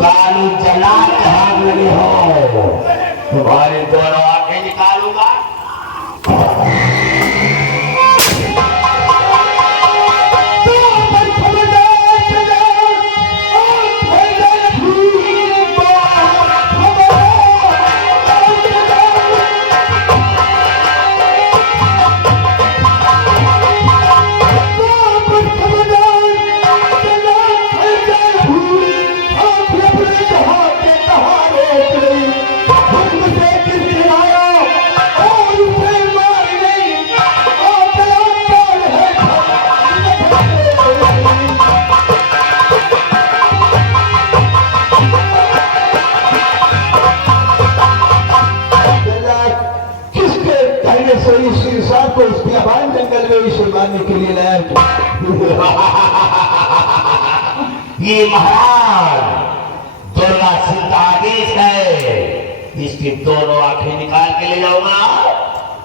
कालू चला कहाँ लगे हो, तुम्हारे दोनों आंखें निकालूंगा। को इस बियाबान जंगल में इसे मारने के लिए लाया। ये महाराज दुर्गा सिंह का आदेश है, इसकी दोनों आंखें निकाल के ले जाऊंगा,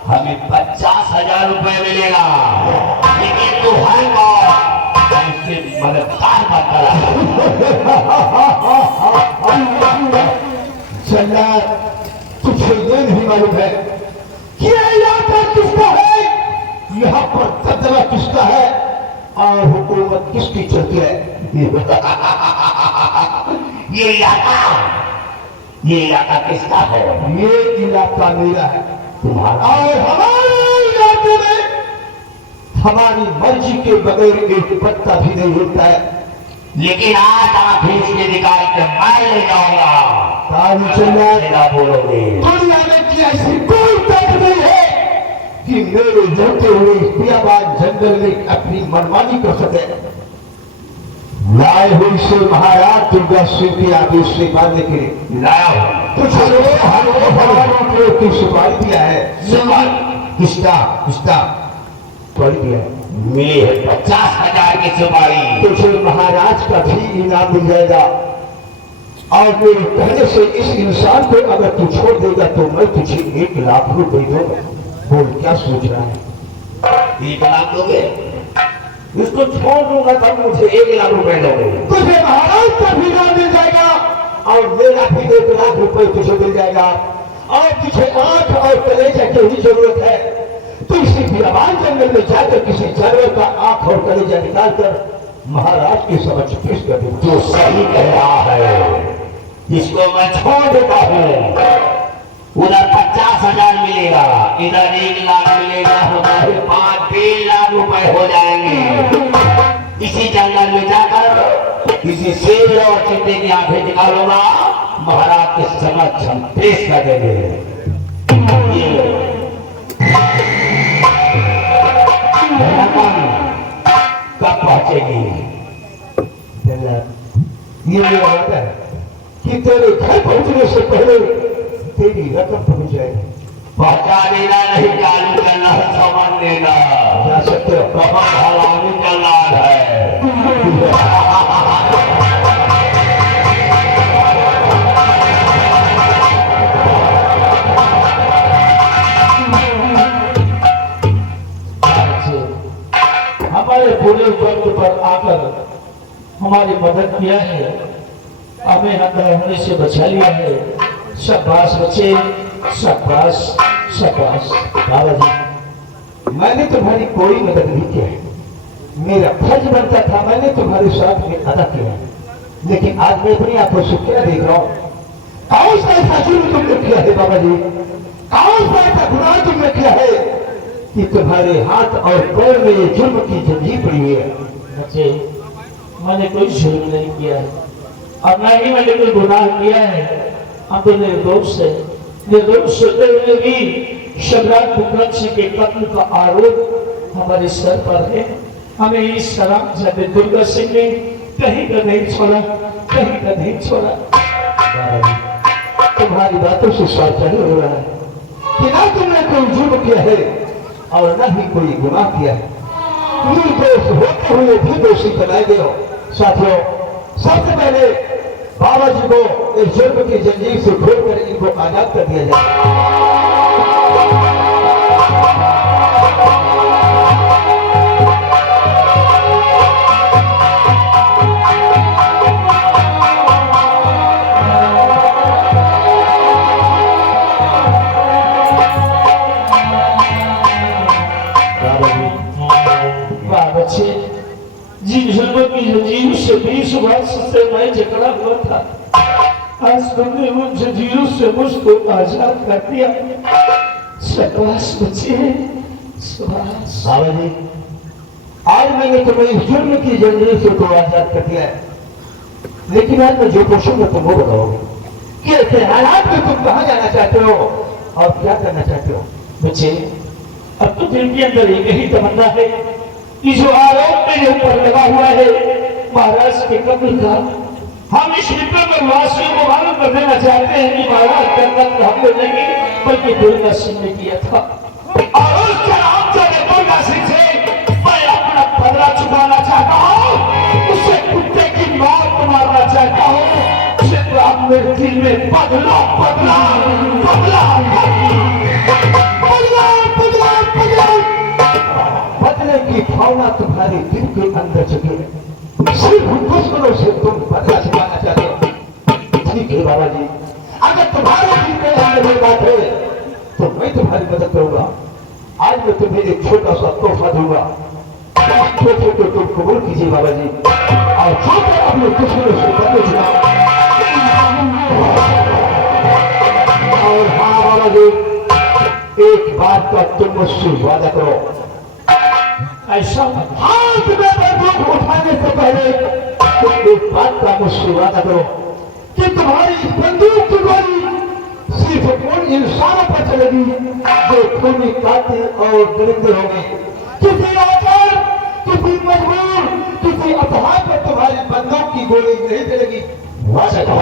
हमें 50,000 रुपए मिलेगा। लेकिन तू हर बार इससे मददगार बता। चन्ना तुझे ये नहीं मालूम है कि इलाका किसका है, यहाँ पर तर्जमा किसका है और हुकूमत किसकी चलती है। ये इलाका किसका है? ये इलाका मेरा है तुम्हारा। और हमारे इलाके में हमारी मर्जी के बगैर एक पत्ता भी नहीं होता है। लेकिन आज आप इसके निकाल के मैं ले जाऊंगा। चला बोलोगे दुनिया में की ऐसी कोई ताकत नहीं है कि मेरे जोते हुए बियाबान जंगल में अपनी मनमानी कर सके। लाए हुई से महाराज दुर्गा सिंह के आदेश से मारने के लिए लाया हूं। कुछ लोग की सुपारी दिया है। किसका पढ़ दिया मिली है 50,000 की सुपारी। तुझे महाराज का भी इनाम मिल जाएगा। और मेरे कहने से इस इंसान को अगर तू छोड़ देगा तो मैं तुझे 1 लाख रुपए दूंगा। बोल क्या सोच रहा है? 1 लाख दोगे? इसको छोड़ दूंगा तब मुझे 1 लाख रुपए दोगे। तुझे महाराज का भी इनाम मिल जाएगा और मेरा भी 1 लाख रुपए तुझे मिल जाएगा। और तुझे आंख और कलेजा की ही जरूरत है। तो इसी बियाबान जंगल में जाकर किसी जानवर का आंख और कलेजा निकालकर महाराज के समक्ष पेश कर दे। जो सही कह रहा है, इसको मैं छोड़ देता हूँ। उधर 50,000 मिलेगा, इधर 1 लाख मिलेगा, हमारे 5-3 लाख रुपए हो जाएंगे। इसी जंगल में जाकर किसी शेर और चीते की आंखें निकालूंगा, महाराज के समक्ष हम पेश कर देंगे। कब पहुंचेगी? ये मेरा वादा है कि तेरे घर पहुंचने से पहले तेरी रकम पहुंच जाएगी। पहुंचा देना नहीं, कालू करना है, सामान देना। जा सकते हो। बहुत हलामी का लाल है। हमारे पूरे वक्त पर आकर हमारी मदद किया है, हमें अंदर होने से बचा लिया है। शाबाश बच्चे, शाबाश शाबाश। बाबा जी, मैंने तुम्हारी कोई मदद नहीं किया है, मेरा फर्ज बनता था, मैंने तुम्हारे साथ में अदा किया है। लेकिन आज मैं अपनी आंखों से क्या देख रहा हूँ? कौन सा ऐसा जुर्म तुमने किया है बाबा जी? कौन सा ऐसा गुनाह तुमने किया है कि तुम्हारे हाथ और पैर में ये जुर्म की जंजीर पड़ी हुई है? बच्चे, मैंने कोई जुर्म नहीं किया है और न ही मैंने कोई गुनाह किया है। हम तो निर्दोष है। निर्दोष होते हुए भी सम्राट विक्रम सिंह के कत्ल का आरोप हमारे सर पर है। हमें इस सलाम जब दुर्गा सिंह ने कहीं का नहीं छोड़ा, कहीं का नहीं छोड़ा। तुम्हारी बातों से सावधानी हो रहा है कि ना तुमने कोई जुर्म किया है और न ही कोई गुनाह किया है। निर्दोष होते हुए भी दोषी बनाए गए हो। साथियों, सबसे पहले बाबा जी को इस जुर्म की जंजीर से खोलकर इनको आजाद कर दिया जाए। आज तुमने उन जंजीरों से मुझको आजाद कर दिया। शाबाश बच्चे, शाबाश। बाबा जी, आज मैंने तुम्हें इस जुर्म की जंजीर से तो आजाद कर दिया है, लेकिन आज मैं जो पूछूंगा तुम वो बताओगे कि ऐसे हालात में तुम कहाँ जाना चाहते हो और क्या करना चाहते हो? बच्चे, अब तो दिल के अंदर एक ही तमन्ना है कि जो आरोप मेरे ऊपर लगा हुआ है महाराज के कब्र का, हम इस विक्रम वासियों को मालूम कर देना चाहते हैं कि महाराज का कत्ल हमने नहीं बल्कि दुर्गा सिंह ने किया था। और उसके रामचंद्र दुर्गा सिंह से मैं अपना बदला चुकाना चाहता हूँ, उसे कुत्ते की मौत मारना चाहता हूँ। उसे तो आप मेरे दिल में बदला बदला बदला बदला बदला बदला बदले की भावना तुम्हारे दिल के अंदर जगी है, सिर्फ दुश्मनों से तुम बदला चुकाना चाहते हो। ठीक है बाबा जी, अगर तुम्हारे दिल के अंदर ये बात है तो मैं तुम्हारी मदद करूंगा। आज मैं तुम्हें एक छोटा सा तोहफा दूंगा, तोहफे को तुम कबूल कीजिए बाबा जी, और छोटे अपने दुश्मनों से बदले चुकाओ। और हाँ बाबा जी, एक बात का तुम मुझसे वादा करो। ऐसा हाथ में बंदूक उठाने से पहले तुम एक बात का मुझसे वादा करो कि तुम्हारी इस बंदूक की गोली सिर्फ उन इंसानों पर चलेगी जो खूनी कातिल और दरिंदे होंगे। किसी लाचार, किसी मजबूर, किसी अपराध पर तुम्हारी बंदूक की गोली नहीं चलेगी। वादा करो।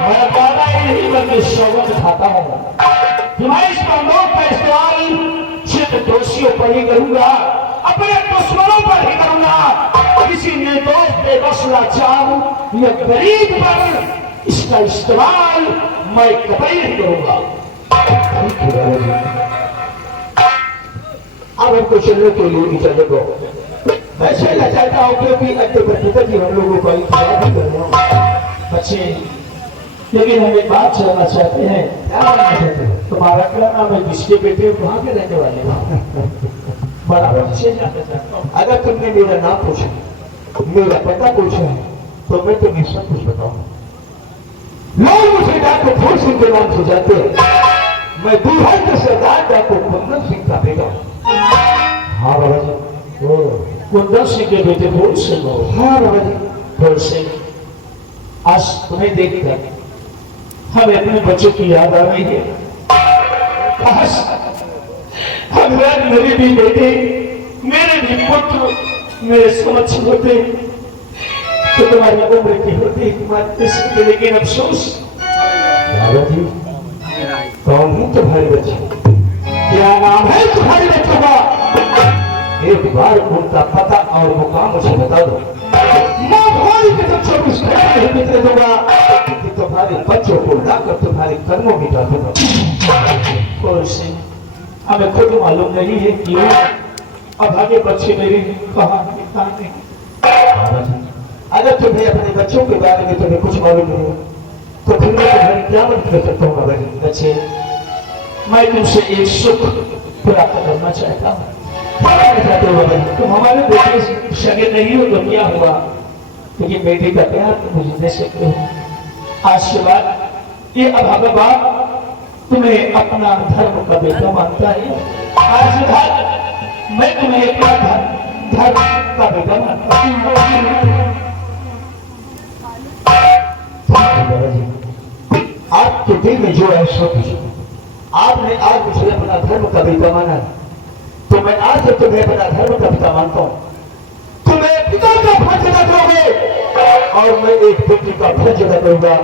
मैं वादा यही बल्कि सौगंध खाता हूँ कि मैं इस बंदूक का इस्तेमाल सिर्फ दोषियों पर ही करूंगा, अपने दुश्मनों पर ही करूंगा। किसी निर्दोष बेबस लाचार या गरीब पर इसका इस्तेमाल मैं कतई नहीं करूंगा। ठीक है बाबा जी, अब हमको चलने के लिए इजाजत दो। मैं चलना चाहता हूँ क्योंकि अंत पिताजी हम लोगों का इंतजार भी कर रहे हो। बच्चे, लेकिन हम एक बात जानना चाहते हैं, क्या करना चाहते हो? तुम्हारा क्या नाम है, किसके बेटे कहाँ के रहने वाले हो? बड़ा अच्छे जानना चाहता हूँ। अगर तुमने मेरा नाम पूछा, मेरा पता पूछा है तो मैं तुम्हें सब कुछ बताऊं। लोग मुझे डॉक्टर फूल सिंह के नाम से जानते हैं। मैं दुल्हन के सरदार डॉक्टर कुंदन सिंह का बेटा हूं। हाँ बाबा जी। कुंदन सिंह के बेटे फूल सिंह हो? हाँ बाबा जी। फूल सिंह, आज तुम्हें देखकर हमें अपने बच्चों की याद आ रही है। आज हमारे मेरे भी बेटे, मेरे भी पुत्र मेरे समक्ष होते तो तुम्हारी उम्र की होती तुम्हारे किस्म, लेकिन अफसोस। बाबा जी, कौन है तुम्हारे बच्चे? क्या नाम है तुम्हारे बच्चों का? एक बार उनका पता और मुकाम मुझे बता दो। मैं तुम्हारी कसम 24 घंटे नहीं बीतने दूंगा कि तुम्हारे बच्चों को लाकर तुम्हारे कर्मों में डाल दूंगा। और से हमें खुद मालूम नहीं है क्यों अब आगे बच्चे मेरे कहाँ नहीं। बाबा जी, अगर तुम्हें अपने बच्चों के बारे में तुम्हें कुछ मालूम नहीं तो फिर मैं तुम्हारी क्या मदद कर सकता हूँ बाबा जी? बच्चे, मैं तुमसे एक सुख प्राप्त करना चाहता हूँ। क्या करना चाहते हो बाबा जी? तुम हमारे बेटे से सगे नहीं हो तो क्या हुआ, लेकिन बेटे का प्यार तुम मुझे दे सकते हो। आज के बाद ये अभागा बाप तुम्हें अपना धर्म का बेटा मानता है। आज के बाद मैं तुम्हें अपना धर्म का बेटा मानता हूँ। बाबा जी, आपके दिल में जो है सो कीजिए। आपने आज मुझे अपना धर्म का बेटा माना तो मैं आज से तुम्हें अपना धर्म का पिता मानता हूँ। तुम्हें पिता का फर्ज अदा करोगे और मैं एक पुत्र का फर्ज अदा करूंगा।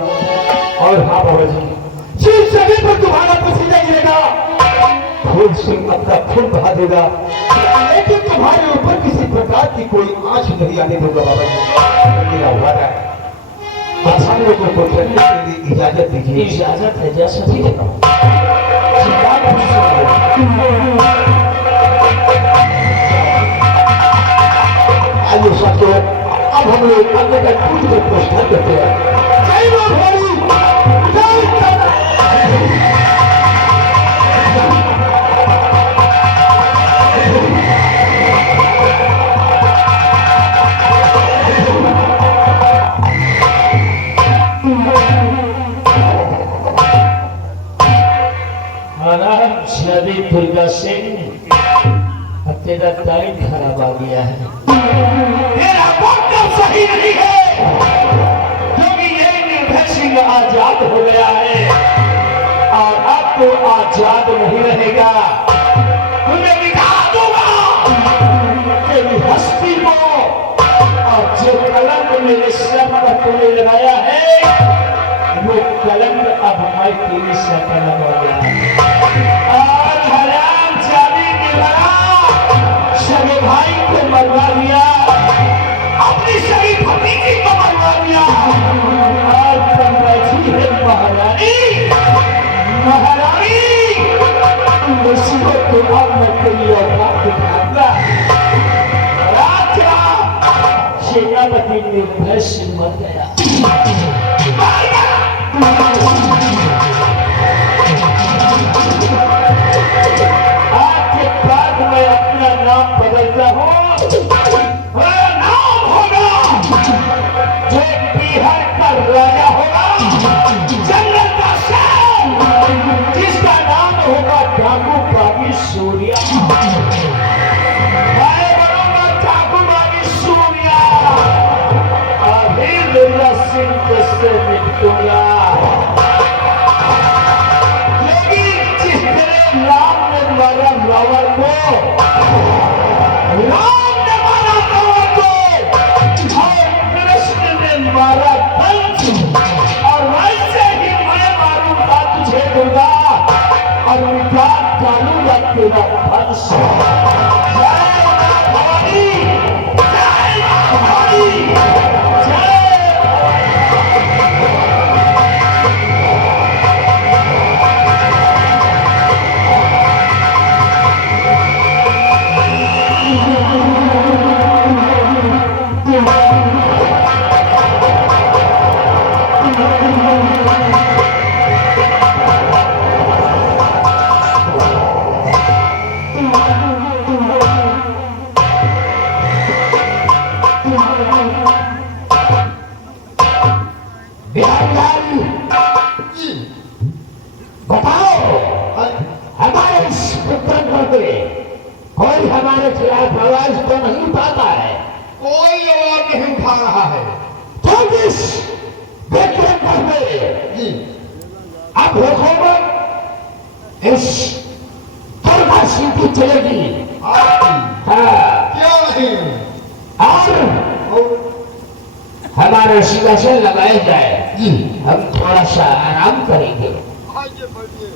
और हाँ बाबा जी, जिस जगह पर तुम्हारा पसीना गिरेगा फूल सिंह अपना खून बहा देगा, लेकिन तुम्हारे ऊपर किसी प्रकार की कोई आंच नहीं आने दूंगा बाबा जी, मेरा वादा है। हम लोगों को चलने के लिए इजाजत दीजिए। इजाजत है, जैसा भी है। आइए साथियों, अब हम लोग अगले तक कुछ को प्रश्न करते हैं। जय मां भोली, जय Thank you. शहजादी दुर्गा सिंह, अब तेरा टाइम खराब आ गया है। तेरा वक्त सही नहीं है, क्योंकि ये निर्भय सिंह आजाद हो गया है और अब तो आजाद नहीं रहेगा। तुझे मिटा दूंगा तेरी हस्ती को और जो कलंक मेरे सर पर तूने लगाया है, वो कलंक अब मैं तेरे सर पर लगाऊंगा। और हराम जाने के बड़ा सगे भाई को मरवा दिया, अपनी सही भतीजी को मरवा दिया। और तुम बैठी है महारानी, महारानी उसी को तुम अब मैं तेरी औकात दिखाऊंगा। राजा सेनापति निर्भय सिंह मर गया। आज के बाद मैं अपना नाम बदलता हूँ। मेरा नाम होगा जो बिहार का राजा होगा, जंगल का शेर, जिसका नाम होगा डाकू बागी सूर्या। मैं बनूंगा डाकू बागी सूर्या। अभी दुर्गा सिंह से निपटूंगा। लेकिन जिस तरह राम ने मारा रावण को, राम ने मारा रावण को, और कृष्ण ने मारा कंस, और वैसे ही मैं मारूंगा तुझे दुर्गा और मिटा डालूंगा तेरा वंश। जय मां भवानी, जय मां भवानी, जय। बताओ हमारे इस पुत्र पे कोई हमारे खिलाफ आवाज तो नहीं उठाता है? कोई आवाज नहीं उठा रहा है। तो इस विक्रम पे अब हुकूमत इस दुर्गा सिंह की चलेगी। आपकी हाँ, क्या नहीं और हमारे सिंहासन लगाए जाए, हम थोड़ा सा आराम करेंगे। आइए बढ़िए।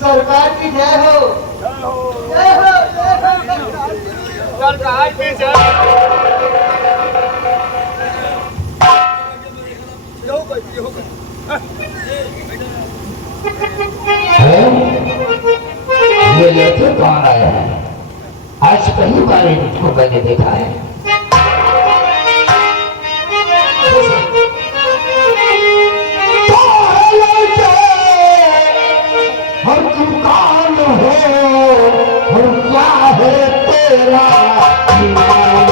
सरकार की जय हो, जय हो, जय हो। सरकार की ये लेके कौन आया है? आज पहली बार इनको मैंने देखा है। और तू कौन हो और क्या है तेरा नाम?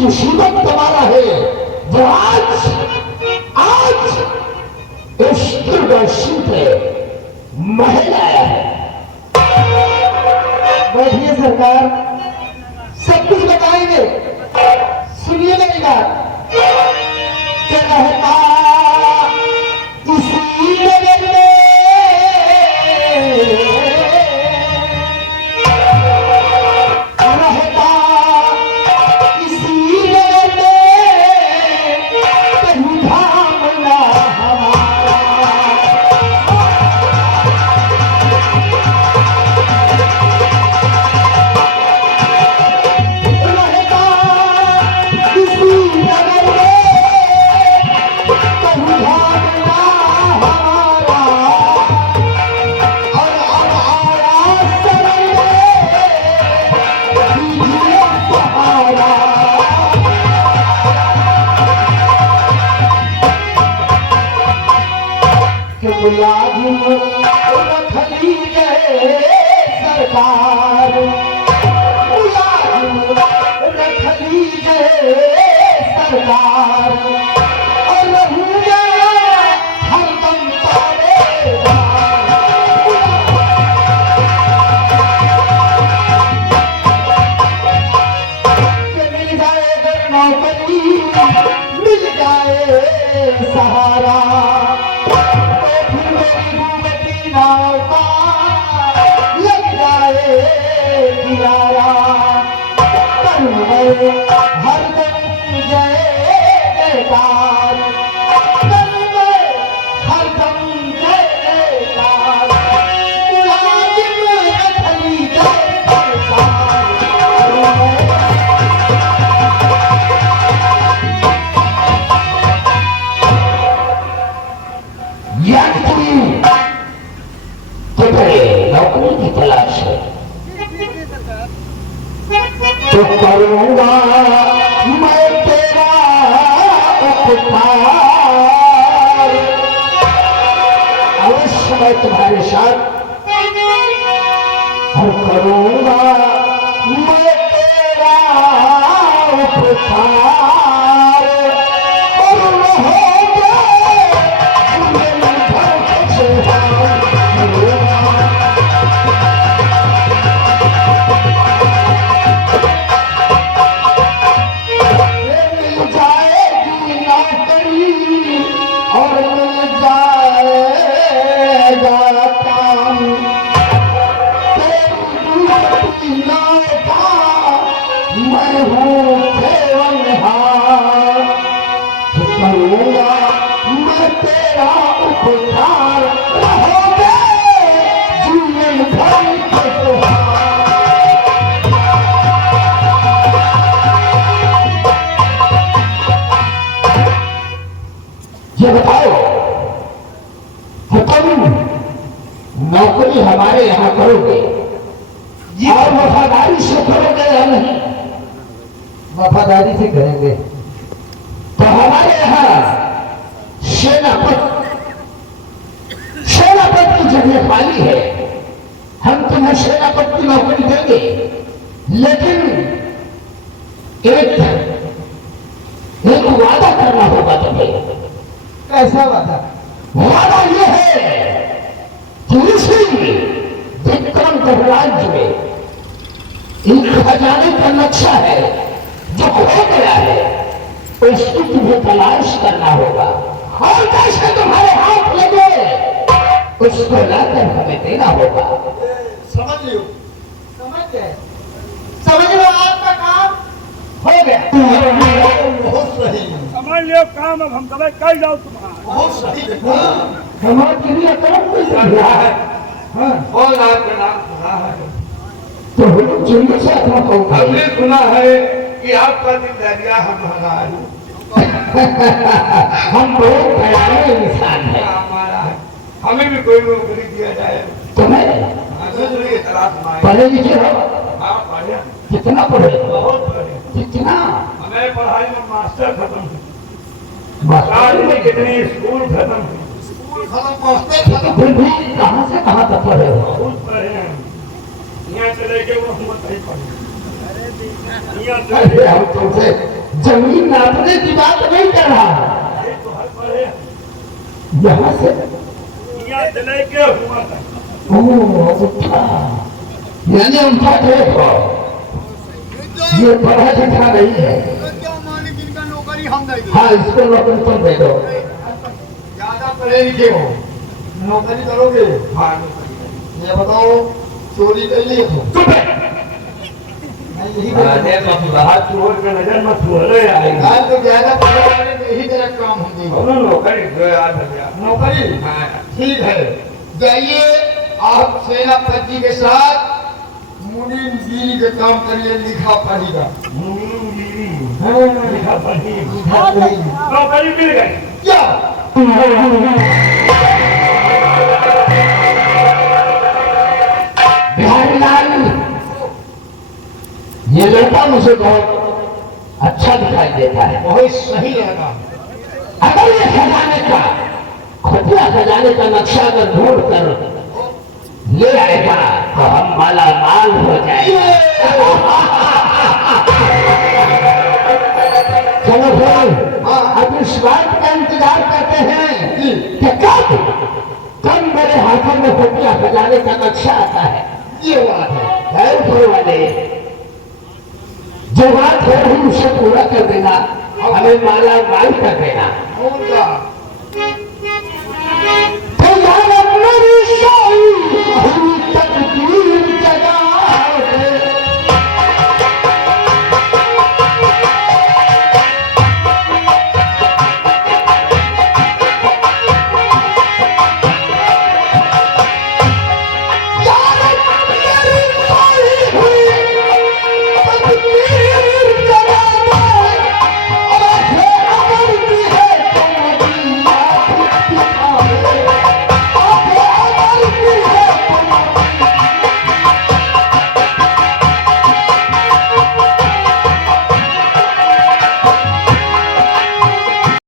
मुसीबत तुम्हारा है जो आज इस दुर्गा सिंह पे महल आया है। बैठिए सरकार, सब कुछ बताएंगे, सुनिए मेरी बात कि रहता इसी नगर में रहता इसी नगर में कहीं धाम ना हमारा रहता इसी नगर में कहीं धाम ना हमारा और अब आया शरण में दीजिए सहारा कि मुलाजिम रख लीजिए सरकार मुलाजिम रख लीजिए सरकार और रहूंगा हरदम ताबेदार कि मिल जाए अगर नौकरी मिल जाए सहारा तो फिर मेरी घूमती नाव का लग जाए किनारा कर्म में हरदम जय जयकार कर्म में हरदम जय जयकार मुलाजिम रख लीजिए सरकार कर्म में यात्री तुम्हें नौकरी की तलाश है तो करूंगा मैं तेरा उपकार अवश्य मैं तुम्हारे साथ और करूंगा मैं तेरा उपकार और रहोगे मेरे घर से मिल जाएगी नौकरी और मिल जाएगा काम तेरी दूसरी नाव का मैं हूँ केवलहार तो करूँगा मैं तेरा उपकार रहोगे जीवन भर के त्योहार ये बताओ कि तुम नौकरी हमारे यहाँ करोगे और वफादारी से करोगे या नहीं? वफादारी से करेंगे तो हमारे यहाँ सेनापति की जगह खाली है, हम तुम्हें सेनापति की नौकरी देंगे, लेकिन एक वादा करना होगा तुम्हें। कैसा वादा वादा ये है कि इसी विक्रम के राज्य में एक खजाने का नक्शा है जो खो गया है, उसकी तुम्हें तलाश करना होगा और जैसे तुम्हारे हाथ लगे उसको लाकर हमें देना होगा। समझ लियो समझ गए समझ लो आपका काम हो गया बहुत सही समझ लियो काम अब हम दवाई कर जाओ तुम्हारा बहुत सही हमारे क्रिया कर्म नहीं कर रहा है और आपका नाम सुना है तो हम चिड़िया से अपना कहूँगा हमने सुना है कि आपका दिल दरिया हम हमारा हम बहुत दयालु इंसान है। हमारा है हमें भी कोई नौकरी दिया जाए तुम्हें दूसरी तलाश में आए। पढ़े लिखे हो? आप पढ़े कितना पढ़े? बहुत पढ़े कितना? हमें पढ़ाई में मास्टर खत्म है बस। आज में कितने स्कूल खत्म है स्कूल खत्म पहुंचते तो फिर भी कहाँ से कहाँ तक पढ़े हो? बहुत पढ़े हैं यहाँ चले के वो हम नहीं पढ़े यहाँ अरे चले हम तुमसे जमीन नापने की बात नहीं कर रहा, ये तो हर पढ़े यहाँ से यहाँ चले के हुआ था उठा, यानी उनका देखो ये पढ़ा लिखा नहीं है, क्या माने हम नहीं हाँ इसको नौकरी तुम दे दो। ज्यादा पढ़े लिखे हो, नौकरी करोगे? हाँ ये बताओ, चोरी कर लिए हो? चुप है। यही अरे बाहर चोर के नजर मत छोड़े आएगा। आज तो ज्यादा पढ़े वाले में यही तेरा काम होगी। नौकरी दो यार भैया। नौकरी? ठीक है, जाइए आप सेनापति के साथ मुनीमगिरी के काम करिए, लिखा पढ़ेगा। लिखा पढ़ी क्या नौकरी मिल गई। बिहारी लाल, ये लड़का मुझे बहुत अच्छा दिखाई देता है। बहुत सही रहेगा। अगर ये खजाने का, खुफिया खजाने का नक्शा अगर ढूंढ कर ले आएगा तो हम माला माल हो जाएंगे। चलो फिर अब इस बात का इंतजार करते हैं कि कब मेरे हाथों में खुफिया खजाने का नक्शा आता है। ये बात है। ऊपर वाले जो बात है उसे पूरा कर देना, हमें माला माल कर देना। होगा।